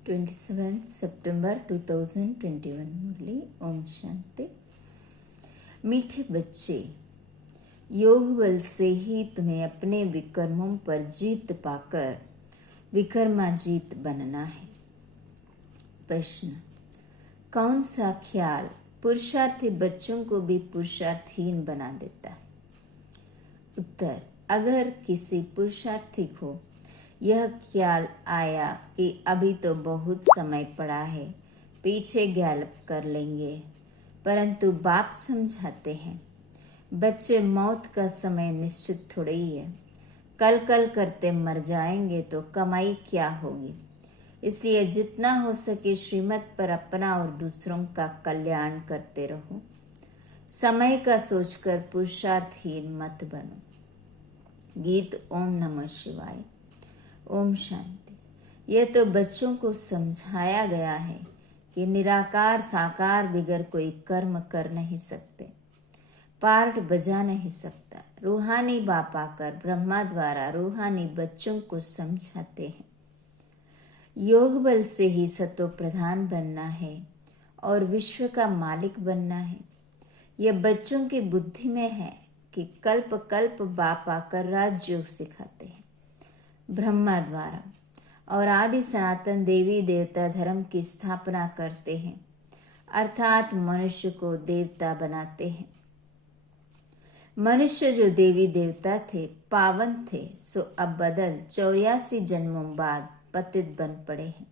27 सितंबर 2021 मुरली। ओम शांति। मीठे बच्चे, योग बल से ही तुम्हें अपने विकर्मों पर जीत पाकर विकर्माजीत बनना है। प्रश्न, कौन सा ख्याल पुरुषार्थी बच्चों को भी पुरुषार्थहीन बना देता है? उत्तर, अगर किसी पुरुषार्थी को यह ख्याल आया कि अभी तो बहुत समय पड़ा है, पीछे गैलप कर लेंगे, परंतु बाप समझाते हैं, बच्चे मौत का समय निश्चित थोड़ी ही है, कल कल करते मर जाएंगे तो कमाई क्या होगी। इसलिए जितना हो सके श्रीमत पर अपना और दूसरों का कल्याण करते रहो। समय का सोचकर पुरुषार्थहीन मत बनो। गीत ओम नमः शिवाय। ओम शांति। यह तो बच्चों को समझाया गया है कि निराकार साकार बिगर कोई कर्म कर नहीं सकते, पार्ट बजा नहीं सकता। रूहानी बाप आकर ब्रह्मा द्वारा रूहानी बच्चों को समझाते हैं, योग बल से ही सतो प्रधान बनना है और विश्व का मालिक बनना है। यह बच्चों की बुद्धि में है कि कल्प कल्प बाप आकर राजयोग सिखाते हैं ब्रह्मा द्वारा और आदि सनातन देवी देवता धर्म की स्थापना करते हैं, अर्थात मनुष्य को देवता बनाते हैं। मनुष्य जो देवी देवता थे, पावन थे, सो अब बदल 84 जन्मों बाद पतित बन पड़े हैं।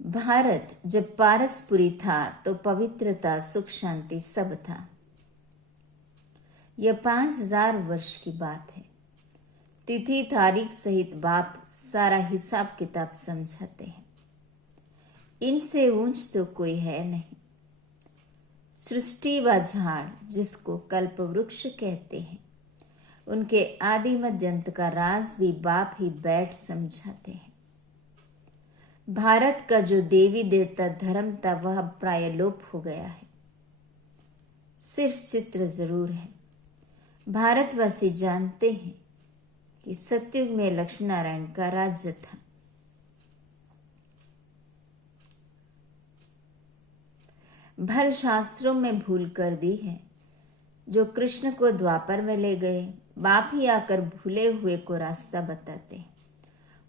भारत जब पारसपुरी था तो पवित्रता सुख शांति सब था। यह 5000 वर्ष की बात है। तिथि तारीख सहित बाप सारा हिसाब किताब समझाते हैं। इनसे ऊंच तो कोई है नहीं। सृष्टि व झाड़ जिसको कल्प वृक्ष कहते हैं, उनके आदि मध्य अंत का राज भी बाप ही बैठ समझाते हैं। भारत का जो देवी देवता धर्म था वह प्राय लोप हो गया है, सिर्फ चित्र जरूर है। भारतवासी जानते हैं कि सतयुग में लक्ष्मी नारायण का राज्य था। भल शास्त्रों में भूल कर दी है, जो कृष्ण को द्वापर में ले गए, बाप ही आकर भूले हुए को रास्ता बताते हैं।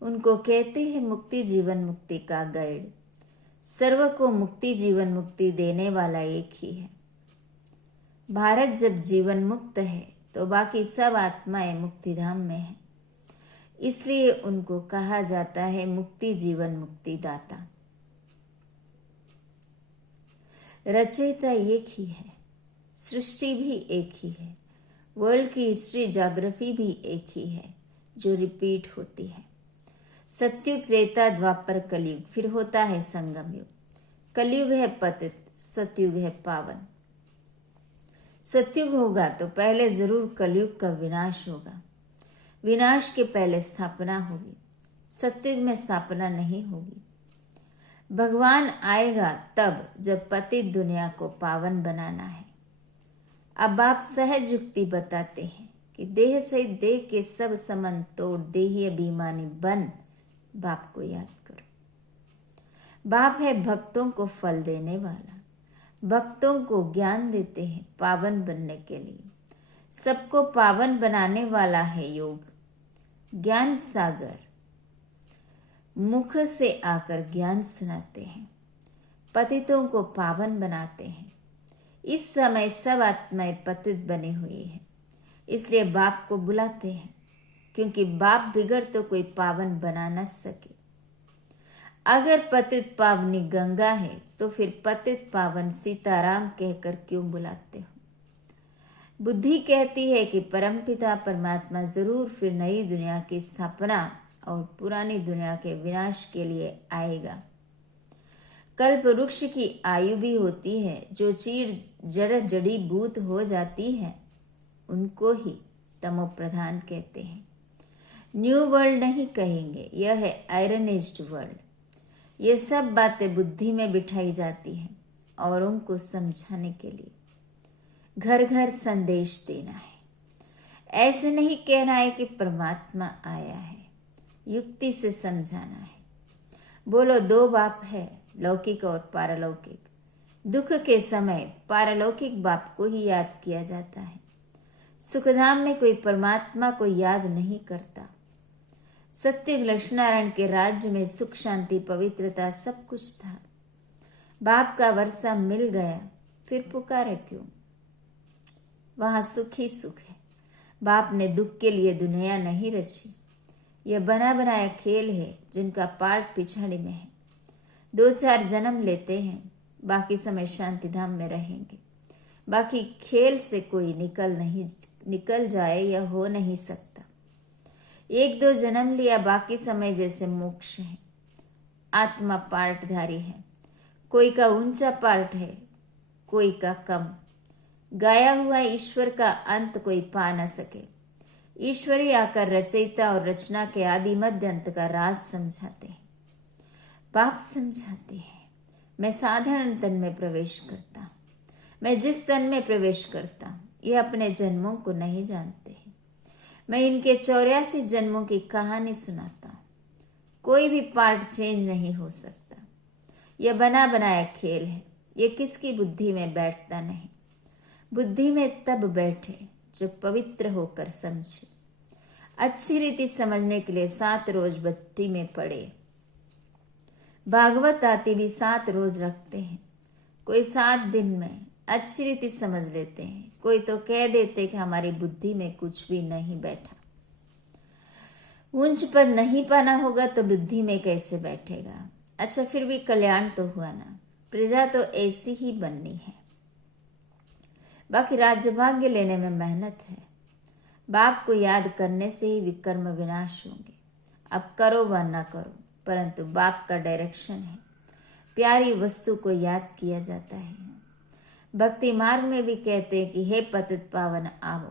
उनको कहते हैं मुक्ति जीवन मुक्ति का गाइड। सर्व को मुक्ति जीवन मुक्ति देने वाला एक ही है। भारत जब जीवन मुक्त है तो बाकी सब आत्माएं मुक्तिधाम में है, इसलिए उनको कहा जाता है मुक्ति जीवन मुक्ति दाता। रचयिता एक ही है, सृष्टि भी एक ही है, वर्ल्ड की हिस्ट्री ज्योग्राफी भी एक ही है जो रिपीट होती है। सतयुग त्रेता द्वापर कलयुग, फिर होता है संगम युग। कलयुग है पतित, सतयुग है पावन। सतयुग होगा तो पहले जरूर कलयुग का विनाश होगा, विनाश के पहले स्थापना होगी। सतयुग में स्थापना नहीं होगी। भगवान आएगा तब जब पतित दुनिया को पावन बनाना है। अब आप सहज युक्ति बताते हैं कि देह सहित देह के सब संबंध तोड़ देही अभिमानी बन बाप को याद करो। बाप है भक्तों को फल देने वाला, भक्तों को ज्ञान देते हैं पावन बनने के लिए। सबको पावन बनाने वाला है योग। ज्ञान सागर मुख से आकर ज्ञान सुनाते हैं, पतितों को पावन बनाते हैं। इस समय सब आत्माएं पतित बनी हुई है, इसलिए बाप को बुलाते हैं, क्योंकि बाप बिगड़ तो कोई पावन बना न सके। अगर पतित पावनी गंगा है तो फिर पतित पावन सीताराम कहकर क्यों बुलाते हो? बुद्धि कहती है कि परमपिता परमात्मा जरूर फिर नई दुनिया की स्थापना और पुरानी दुनिया के विनाश के लिए आएगा। कल्प वृक्ष की आयु भी होती है, जो चीर जड़ जड़ी भूत हो जाती है उनको ही तमो प्रधान कहते हैं। न्यू वर्ल्ड नहीं कहेंगे, यह है आयरन एज्ड वर्ल्ड। ये सब बातें बुद्धि में बिठाई जाती हैं और उनको समझाने के लिए घर घर संदेश देना है। ऐसे नहीं कहना है कि परमात्मा आया है, युक्ति से समझाना है। बोलो, दो बाप है, लौकिक और पारलौकिक। दुख के समय पारलौकिक बाप को ही याद किया जाता है। सुखधाम में कोई परमात्मा को याद नहीं करता। सत्युग लक्ष्मीनारायण के राज्य में सुख, शांति, पवित्रता सब कुछ था। बाप का वर्षा मिल गया, फिर पुकारे क्यों? वहां सुख ही सुख है। बाप ने दुख के लिए दुनिया नहीं रची। यह बना बनाया खेल है जिनका पार्ट पिछाड़ी में है। 2-4 जन्म लेते हैं, बाकी समय शांति धाम में रहेंगे। बाकी खेल से कोई निकल जाए यह हो नहीं सकता। 1-2 जन्म लिया, बाकी समय जैसे मोक्ष है। आत्मा पार्टधारी है, कोई का ऊंचा पार्ट है, कोई का कम। गाया हुआ ईश्वर का अंत कोई पा न सके। ईश्वर ही आकर रचयिता और रचना के आदि मध्य अंत का राज समझाते हैं। बाप समझाते हैं, मैं साधारण तन में प्रवेश करता हूं। मैं जिस तन में प्रवेश करता हूं, ये अपने जन्मों को नहीं जानते हैं। मैं इनके 84 जन्मों की कहानी सुनाता हूं। कोई भी पार्ट चेंज नहीं हो सकता। यह बना बनाया खेल है। ये किसकी बुद्धि में बैठता नहीं। बुद्धि में तब बैठे जो पवित्र होकर समझे। अच्छी रीति समझने के लिए 7 रोज भट्टी में पड़े। भागवत आती भी 7 रोज रखते हैं। कोई 7 दिन में अच्छी रीति समझ लेते हैं। कोई तो कह देते कि हमारी बुद्धि में कुछ भी नहीं बैठा। ऊंच पद नहीं पाना होगा तो बुद्धि में कैसे बैठेगा? अच्छा, फिर भी कल्याण तो हुआ ना। प्रजा तो ऐसी ही बननी है। बाकी राज्य भाग्य लेने में मेहनत है। बाप को याद करने से ही विकर्म विनाश होंगे। अब करो व न करो, परंतु बाप का डायरेक्शन है। प्यारी वस्तु को याद किया जाता है। भक्ति मार्ग में भी कहते हैं कि हे पतित पावन आओ।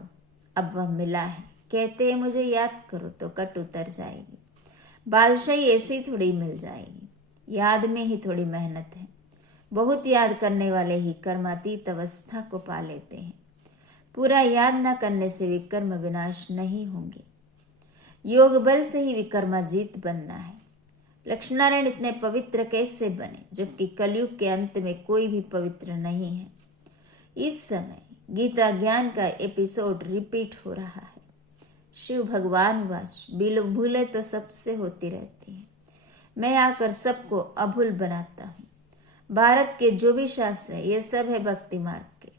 अब वह मिला है। कहते हैं मुझे याद करो तो कट उतर जाएगी। बादशाही ऐसी थोड़ी मिल जाएगी। याद में ही थोड़ी मेहनत है। बहुत याद करने वाले ही कर्मातीत अवस्था को पा लेते हैं। पूरा याद न करने से विकर्म विनाश नहीं होंगे। योग बल से ही विकर्माजीत बनना है। लक्ष्मीनारायण इतने पवित्र कैसे बने, जबकि कलयुग के अंत में कोई भी पवित्र नहीं है। इस समय गीता ज्ञान का एपिसोड रिपीट हो रहा है। शिव भगवान वाच भूले तो सबसे होती रहती है। मैं आकर सबको अभूल बनाता हूँ। भारत के जो भी शास्त्र है ये सब है भक्ति मार्ग के।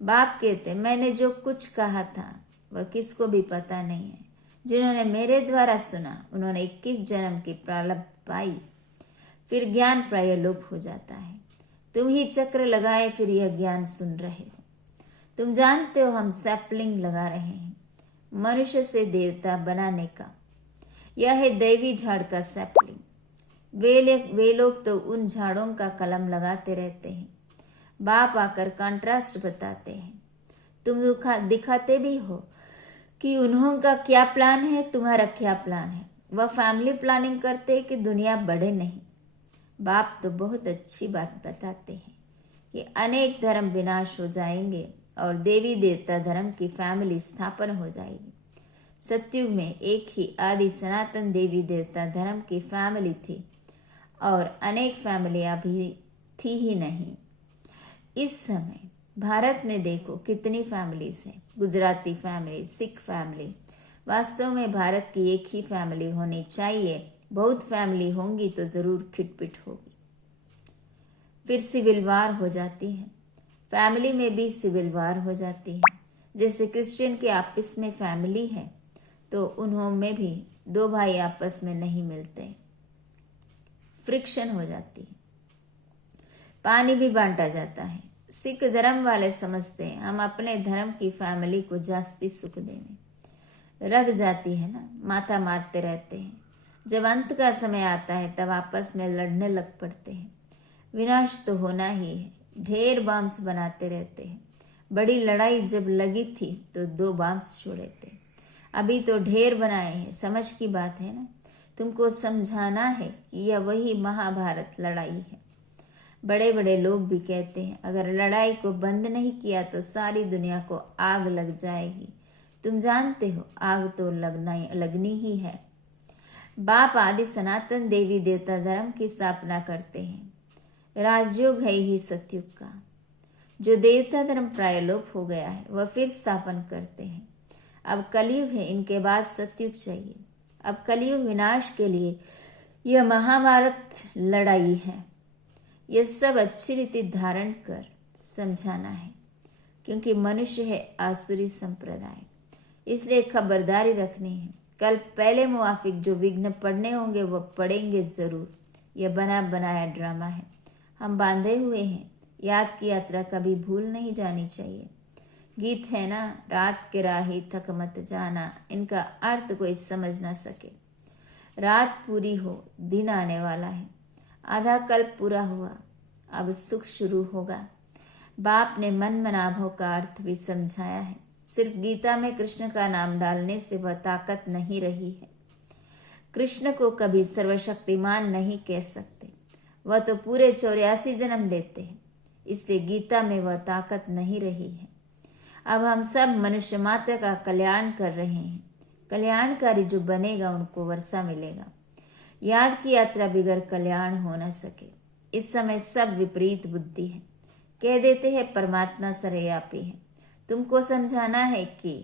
बाप कहते मैंने जो कुछ कहा था वह किसको भी पता नहीं है। जिन्होंने मेरे द्वारा सुना उन्होंने 21 जन्म की प्रारब्ध पाई। फिर ज्ञान प्राय लोप हो जाता है। तुम ही चक्र लगाए फिर यह ज्ञान सुन रहे हो। तुम जानते हो हम सैपलिंग लगा रहे हैं मनुष्य से देवता बनाने का। यह है दैवी झाड़ का सैपलिंग। वे लोग तो उन झाड़ों का कलम लगाते रहते हैं। बाप आकर कंट्रास्ट बताते हैं। तुम दिखाते भी हो कि उन्होंने क्या प्लान है, तुम्हारा क्या प्लान है। वह फैमिली प्लानिंग करते कि दुनिया बढ़े नहीं। बाप तो बहुत अच्छी बात बताते हैं कि अनेक धर्म विनाश हो जाएंगे और देवी देवता धर्म की फैमिली स्थापन हो जाएगी। सतयुग में एक ही आदि सनातन देवी देवता धर्म की फैमिली थी और अनेक फैमिलियां भी थी ही नहीं। इस समय भारत में देखो कितनी फैमिलीज हैं। Gujarati family, Sikh family. वास्तव में भारत की एक ही फैमिली होनी चाहिए। बहुत फैमिली होंगी तो जरूर खिटपिट होगी। फिर सिविल वार हो जाती है। फैमिली में भी सिविल वार हो जाती है। जैसे क्रिश्चियन के आपस में फैमिली है तो उन्होंने भी 2 भाई आपस में नहीं मिलते, फ्रिक्शन हो जाती है। पानी भी बांटा जाता है। सिख धर्म वाले समझते हैं हम अपने धर्म की फैमिली को जास्ती सुख देंगे। रग जाती है ना, माथा मारते रहते हैं। जब अंत का समय आता है तब आपस में लड़ने लग पड़ते हैं। विनाश तो होना ही है। ढेर बॉम्ब्स बनाते रहते हैं। बड़ी लड़ाई जब लगी थी तो 2 बॉम्ब्स छोड़े थे। अभी तो ढेर बनाए हैं। समझ की बात है ना। तुमको समझाना है कि यह वही महाभारत लड़ाई है। बड़े बड़े लोग भी कहते हैं अगर लड़ाई को बंद नहीं किया तो सारी दुनिया को आग लग जाएगी। तुम जानते हो आग तो लगनी ही है। बाप आदि सनातन देवी देवता धर्म की स्थापना करते हैं। राजयोग है ही सतयुग का। जो देवता धर्म प्राय लोप हो गया है वह फिर स्थापन करते हैं। अब कलयुग है, इनके बाद सतयुग चाहिए। अब कलयुग विनाश के लिए यह महाभारत लड़ाई है। यह सब अच्छी रीति धारण कर समझाना है, क्योंकि मनुष्य है आसुरी संप्रदाय, इसलिए खबरदारी रखनी है। कल पहले मुआफिक जो विघ्न पड़ने होंगे वह पड़ेंगे जरूर। यह बना बनाया ड्रामा है, हम बांधे हुए हैं। याद की यात्रा कभी भूल नहीं जानी चाहिए। गीत है ना, रात के राही थक मत जाना, इनका अर्थ कोई समझ ना सके। रात पूरी हो, दिन आने वाला है। आधा कल्प पूरा हुआ, अब सुख शुरू होगा। बाप ने मन मनाभव का अर्थ भी समझाया है। सिर्फ गीता में कृष्ण का नाम डालने से वह ताकत नहीं रही है। कृष्ण को कभी सर्वशक्तिमान नहीं कह सकते, वह तो पूरे 84 जन्म लेते हैं, इसलिए गीता में वह ताकत नहीं रही है। अब हम सब मनुष्य मात्र का कल्याण कर रहे हैं। कल्याणकारी जो बनेगा उनको वर्षा मिलेगा। याद की यात्रा बिगर कल्याण हो न सके। इस समय सब विपरीत बुद्धि है, कह देते हैं परमात्मा सर्वव्यापी है। तुमको समझाना है कि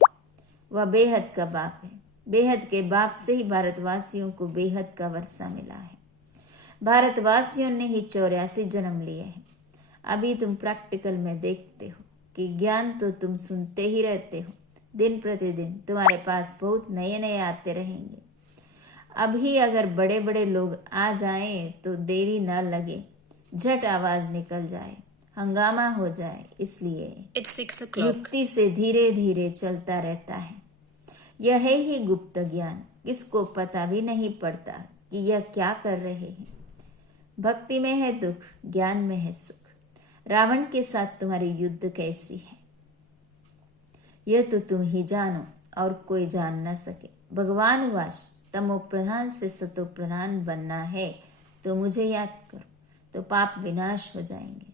वह बेहद का बाप है। बेहद के बाप से ही भारतवासियों को बेहद का वर्षा मिला है। भारतवासियों ने ही 84 जन्म लिए हैं। अभी तुम प्रैक्टिकल में देखते हो कि ज्ञान तो तुम सुनते ही रहते हो। दिन प्रतिदिन तुम्हारे पास बहुत नए नए आते रहेंगे। अभी अगर बड़े बड़े लोग आ जाएं तो देरी न लगे, झट आवाज निकल जाए, हंगामा हो जाए। इसलिए युक्ति से धीरे धीरे चलता रहता है। यह है ही गुप्त ज्ञान, इसको पता भी नहीं पड़ता कि यह क्या कर रहे हैं। भक्ति में है दुख, ज्ञान में है सुख। रावण के साथ तुम्हारी युद्ध कैसी है यह तो तुम ही जानो और कोई जान न सके। भगवान वाच, तमो प्रधान से सतो प्रधान बनना है तो मुझे याद करो, तो पाप विनाश हो जाएंगे।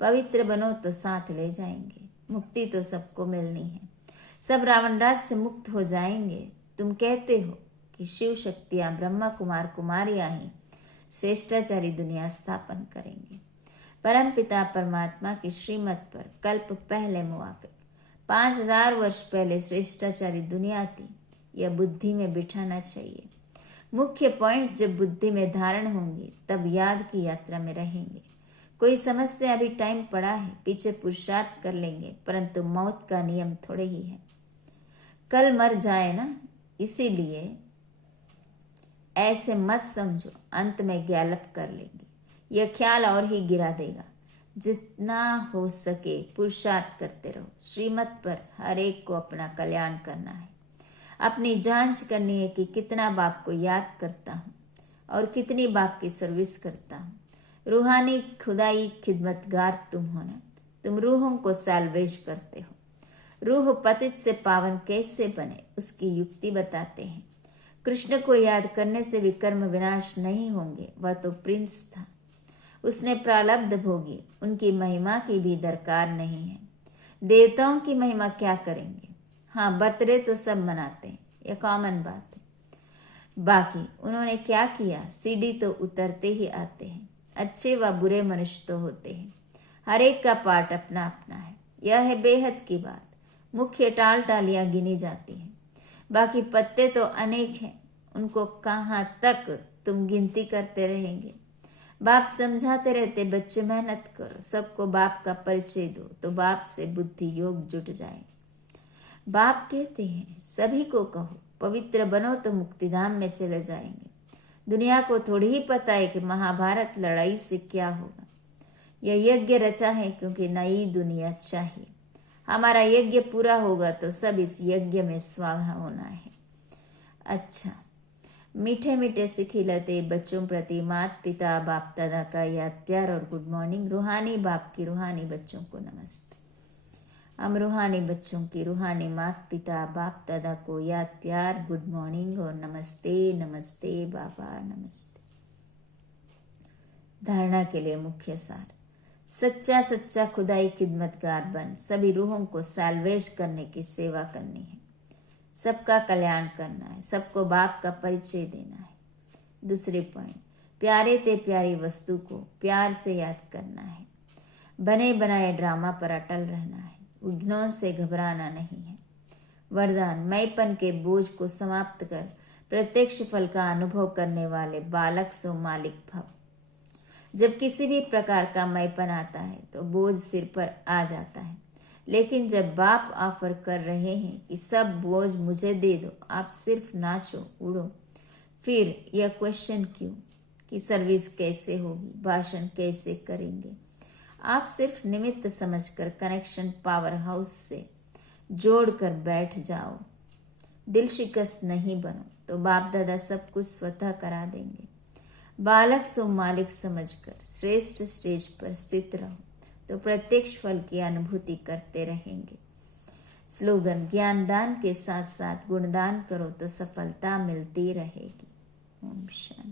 पवित्र बनो तो साथ ले जाएंगे। मुक्ति तो सबको मिलनी है, सब रावण राज से मुक्त हो जाएंगे। तुम कहते हो कि शिव शक्तियां, ब्रह्मा कुमार कुमारियां ही श्रेष्ठाचारी दुनिया स्थापन करेंगे। परम पिता परमात्मा की श्रीमत पर कल्प पहले मुआफिक 5000 वर्ष पहले श्रेष्ठाचारी दुनिया थी। यह बुद्धि में बिठाना चाहिए। मुख्य पॉइंट्स जब बुद्धि में धारण होंगे तब याद की यात्रा में रहेंगे। कोई समझते अभी टाइम पड़ा है, पीछे पुरुषार्थ कर लेंगे, परंतु मौत का नियम थोड़े ही है। कल मर जाए ना, इसीलिए ऐसे मत समझो, अंत में गैलप कर लेंगे। यह ख्याल और ही गिरा देगा। जितना हो सके पुरुषार्थ करते रहो। श्रीमत पर हर एक को अपना कल्याण करना है। अपनी जांच करनी है कि कितना बाप को याद करता हूँ और कितनी बाप की सर्विस करता हूँ। रूहानी खुदाई खिदमतगार तुम हो ना, तुम रूहों को सैल्वेज करते हो। रूह पतित से पावन कैसे बने उसकी युक्ति बताते हैं। कृष्ण को याद करने से विकर्म विनाश नहीं होंगे। वह तो प्रिंस था, उसने प्रारब्ध भोगी, उनकी महिमा की भी दरकार नहीं है। देवताओं की महिमा क्या करेंगे? हाँ, बर्थडे तो सब मनाते हैं, यह कॉमन बात है। बाकी उन्होंने क्या किया? सीडी तो उतरते ही आते हैं। अच्छे व बुरे मनुष्य तो होते हैं, हर एक का पार्ट अपना अपना है। यह है बेहद की बात। मुख्य टाल टालियां गिनी जाती हैं, बाकी पत्ते तो अनेक हैं, उनको कहाँ तक तुम गिनती करते रहेंगे। बाप समझाते रहते, बच्चे मेहनत करो, सबको बाप का परिचय दो, तो बाप से बुद्धि योग जुट जाए। बाप कहते हैं सभी को कहो पवित्र बनो तो मुक्तिधाम में चले जाएंगे। दुनिया को थोड़ी ही पता है कि महाभारत लड़ाई से क्या होगा। यह यज्ञ रचा है क्योंकि नई दुनिया चाहिए। हमारा यज्ञ पूरा होगा तो सब इस यज्ञ में स्वाहा होना है। अच्छा, मीठे मीठे सिखिलते बच्चों प्रति माता पिता बाप दादा का याद प्यार और गुड मॉर्निंग। रूहानी बाप की रूहानी बच्चों को नमस्ते। हम रूहानी बच्चों की रूहानी माता पिता बाप दादा को याद प्यार, गुड मॉर्निंग और नमस्ते। नमस्ते बाबा, नमस्ते। धारणा के लिए मुख्य सार, सच्चा सच्चा खुदाई खिदमतगार बन सभी रूहों को सैल्वेज करने की सेवा करनी है। सबका कल्याण करना है, सबको बाप का परिचय देना है। दूसरे पॉइंट, प्यारे ते प्यारी वस्तु को प्यार से याद करना है। बने बनाए ड्रामा पर अटल रहना है। विघ्नों से घबराना नहीं है। वरदान, मैंपन के बोझ को समाप्त कर प्रत्यक्ष फल का अनुभव करने वाले बालक सो मालिक भव। जब किसी भी प्रकार का मैंपन आता है तो बोझ सिर पर आ जाता है, लेकिन जब बाप ऑफर कर रहे हैं कि सब बोझ मुझे दे दो, आप सिर्फ नाचो, उड़ो, फिर यह क्वेश्चन क्यों कि सर्विस कैसे होगी, भाषण कैसे करेंगे। आप सिर्फ निमित्त समझकर कनेक्शन पावर हाउस से जोड़कर बैठ जाओ। दिल शिकस्त नहीं बनो तो बाप दादा सब कुछ स्वतः करा देंगे। बालक सो मालिक समझकर श्रेष्ठ स्टेज पर स्थित रहो तो प्रत्यक्ष फल की अनुभूति करते रहेंगे। स्लोगन, ज्ञान दान के साथ साथ गुणदान करो तो सफलता मिलती रहेगी। ओम शांति।